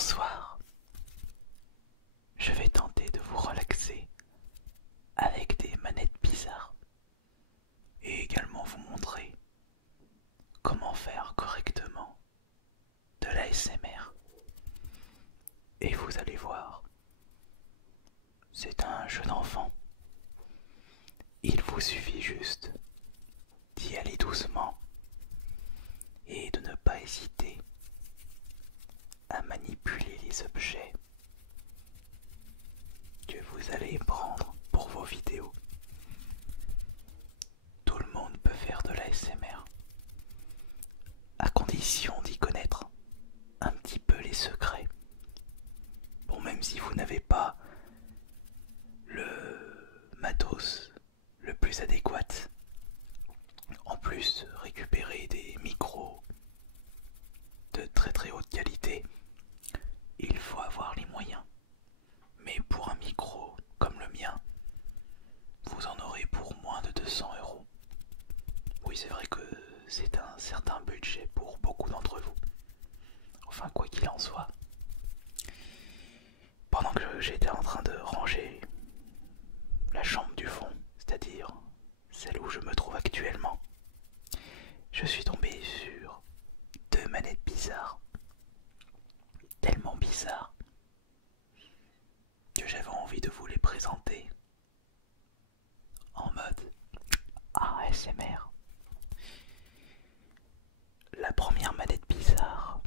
Bonsoir, je vais tenter de vous relaxer avec des manettes bizarres et également vous montrer comment faire correctement de l'ASMR. Et vous allez voir, c'est un jeu d'enfant. Il vous suffit juste d'y aller doucement et de ne pas hésiter à manipuler les objets que vous allez prendre pour vos vidéos. Tout le monde peut faire de l'ASMR, à condition d'y connaître un petit peu les secrets. Bon, même si vous n'avez pas le matos le plus adéquat, en plus récupérer des micros de très très haute qualité, il faut avoir les moyens. Mais pour un micro comme le mien, vous en aurez pour moins de 200 €. Oui, c'est vrai que c'est un certain budget pour beaucoup d'entre vous. Enfin, quoi qu'il en soit, pendant que j'étais en train de ranger la chambre du fond, c'est-à-dire celle où je me trouve actuellement, je suis tombé sur deux manettes bizarres. Tellement bizarres que j'avais envie de vous les présenter en mode ASMR. La première manette bizarre,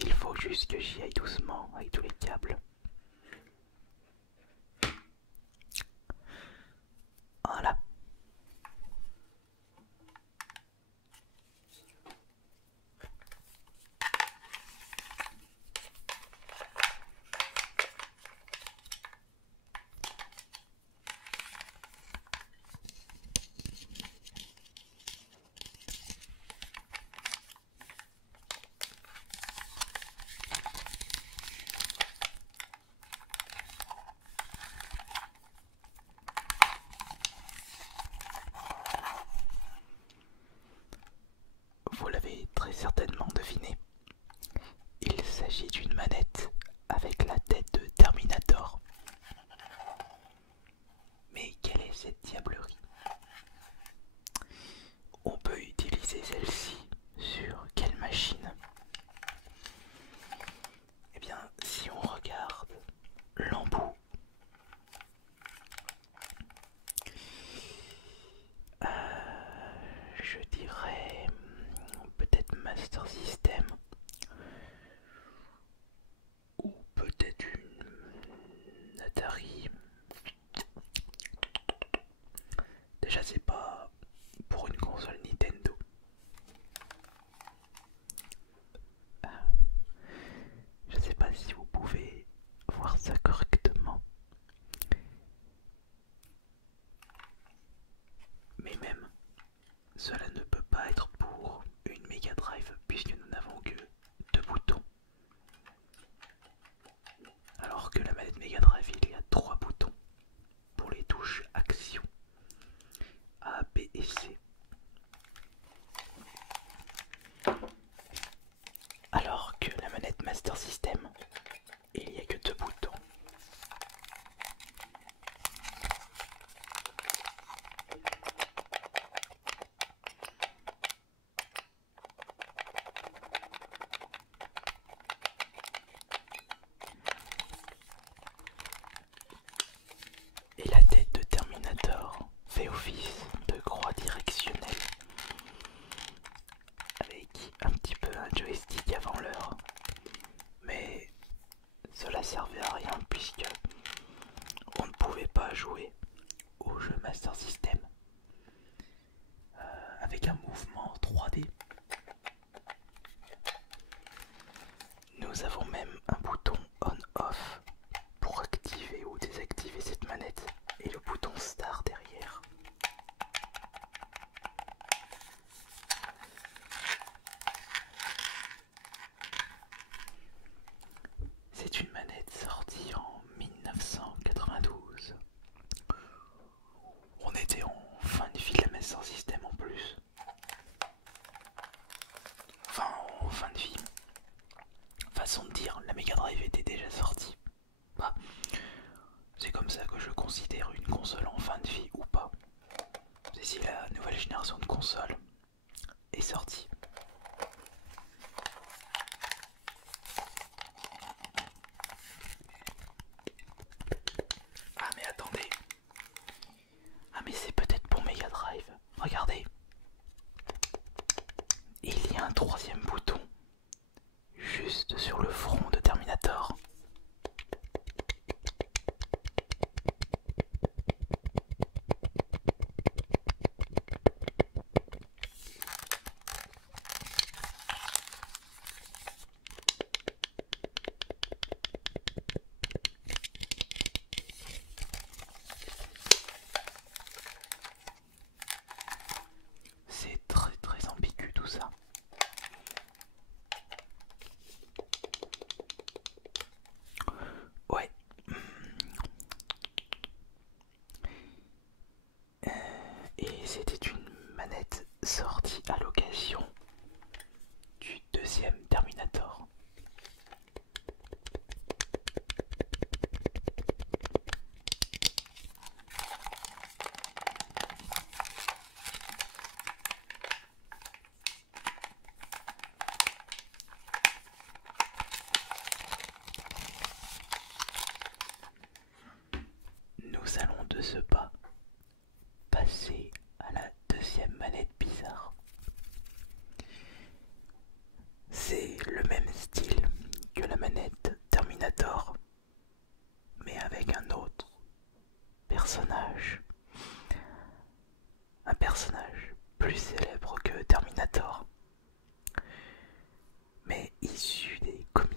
il faut juste que j'y aille doucement avec tous les câbles. Voilà. Vous l'avez très certainement deviné, il s'agit d'une manette avec la tête de Terminator. Mais quelle est cette diablerie? On peut utiliser celle-ci sur quelle machine? Eh bien, si on regarde l'embout, je dirais peut-être Master System ou peut-être une Atari. Déjà, c'est pas pour une console Nintendo. Je sais pas si vous pouvez voir ça correctement, mais même cela ne peut pas être pour une Mega Drive puisque nous n'avons que deux boutons. Alors que la manette Mega Drive, il y a trois boutons pour les touches action A, B et C. Alors que la manette Master System, il n'y a que deux boutons. Et la tête de Terminator fait office de croix directionnelle avec un petit peu un joystick avant l'heure. Mais cela servait à rien puisque on ne pouvait pas jouer au jeu Master System avec un mouvement 3D. Nous avons même un bouton on-off pour activer ou désactiver cette manette et le bouton Start derrière. C'est une manette sortie en 1992. On était en fin de vie de la Master System en plus. Enfin, en fin de vie. troisième bouton juste sur le front de Terminator. C'est très très ambigu tout ça. Ouais. Et c'était une manette sortie à l'occasion du deuxième Terminator. Nous allons de ce pas passer à la deuxième manette bizarre. C'est le même style que la manette Terminator, mais avec un autre personnage. Un personnage plus célèbre que Terminator, mais issu des comics.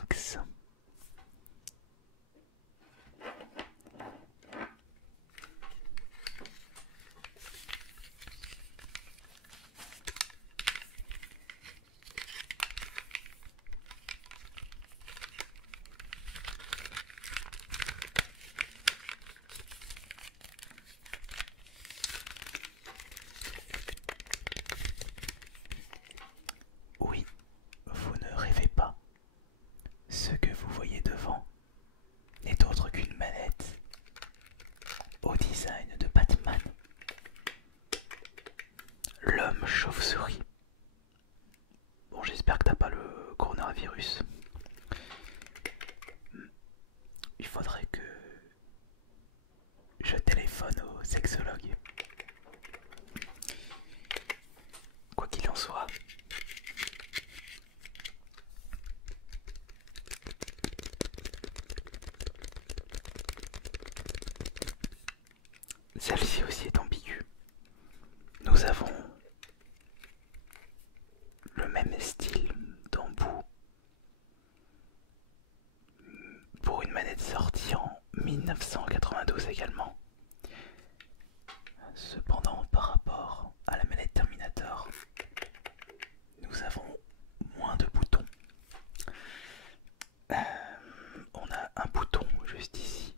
Oui, vous ne rêvez pas. Ce que vous voyez devant n'est autre qu'une manette au design de Batman. L'homme chauve-souris. Bon, j'espère que t'as pas le coronavirus. Il faudrait que je téléphone au sexologue. Quoi qu'il en soit, celle-ci aussi est ambiguë. Nous avons le même style d'embout pour une manette sortie en 1992 également. Cependant, par rapport à la manette Terminator, nous avons moins de boutons. On a un bouton juste ici.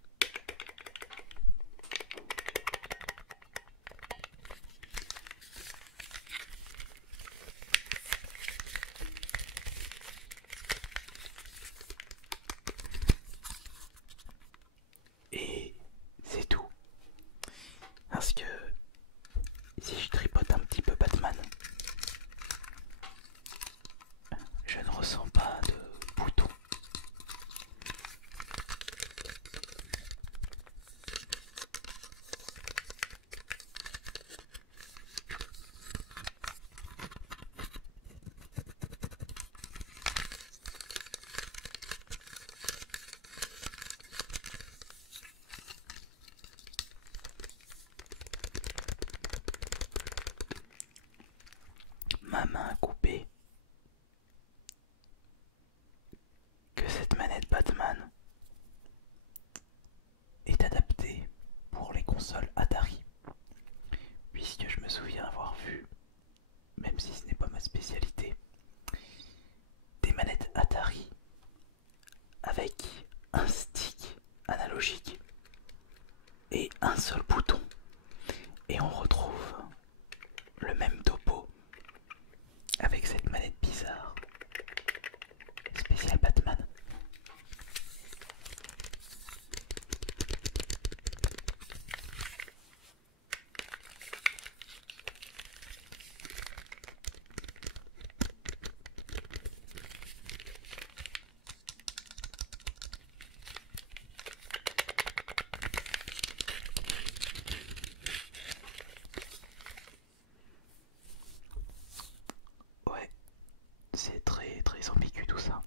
Et c'est tout. Parce que si je tripote un petit peu Batman, je ne ressens pas de bouton. Ma main a coupé que cette manette Batman est adaptée pour les consoles Atari, puisque je me souviens avoir vu, même si ce n'est pas ma spécialité, des manettes Atari avec un stick analogique et un seul bouton, et on retrouve le même topo avec cette manette bizarre spéciale Batman. ça.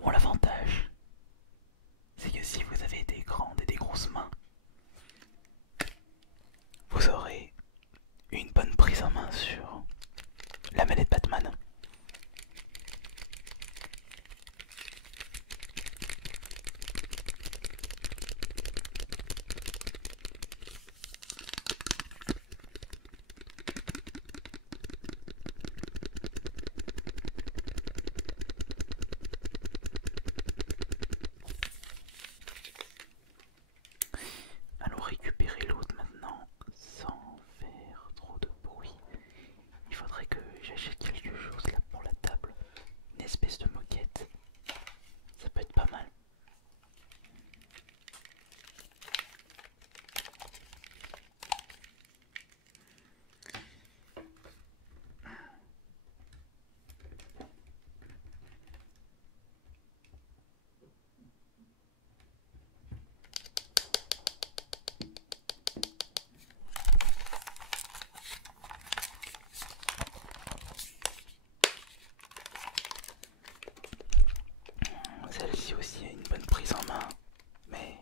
Bon, l'avantage, c'est que si vous avez des grandes et des grosses mains, vous aurez une bonne prise en main sur la manette Batman. Allons récupérer l'autre maintenant sans faire trop de bruit. Il faudrait que j'achète quelque chose là pour la table. Une espèce de moquette. Ça peut être pas mal. Celle-ci aussi a une bonne prise en main, mais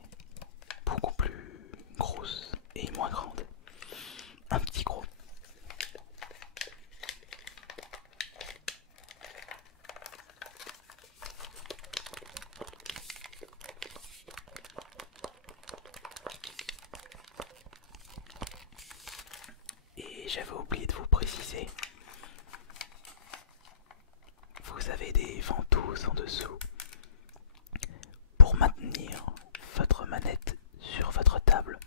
beaucoup plus grosse et moins grande. Un petit gros. Et j'avais oublié de vous préciser, vous avez des ventouses en dessous pour maintenir votre manette sur votre table.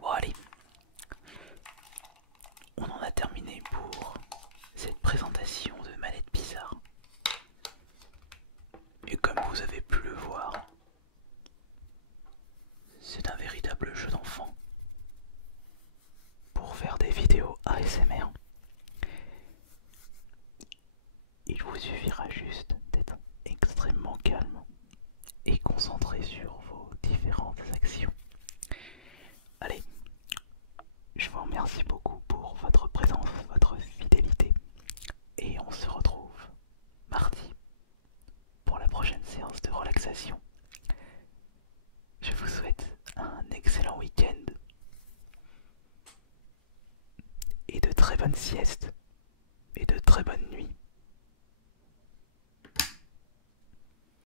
Bon allez, on en a terminé pour cette présentation de manette bizarre. Et comme vous avez pu le voir, c'est un véritable jeu d'enfant pour faire des vidéos ASMR. Il vous suffira juste d'être extrêmement calme et concentré sur vos différentes actions. Allez, je vous remercie beaucoup pour votre présence, votre fidélité, et on se retrouve mardi pour la prochaine séance de relaxation. Je vous souhaite un excellent week-end et de très bonnes siestes et de très bonnes nuits.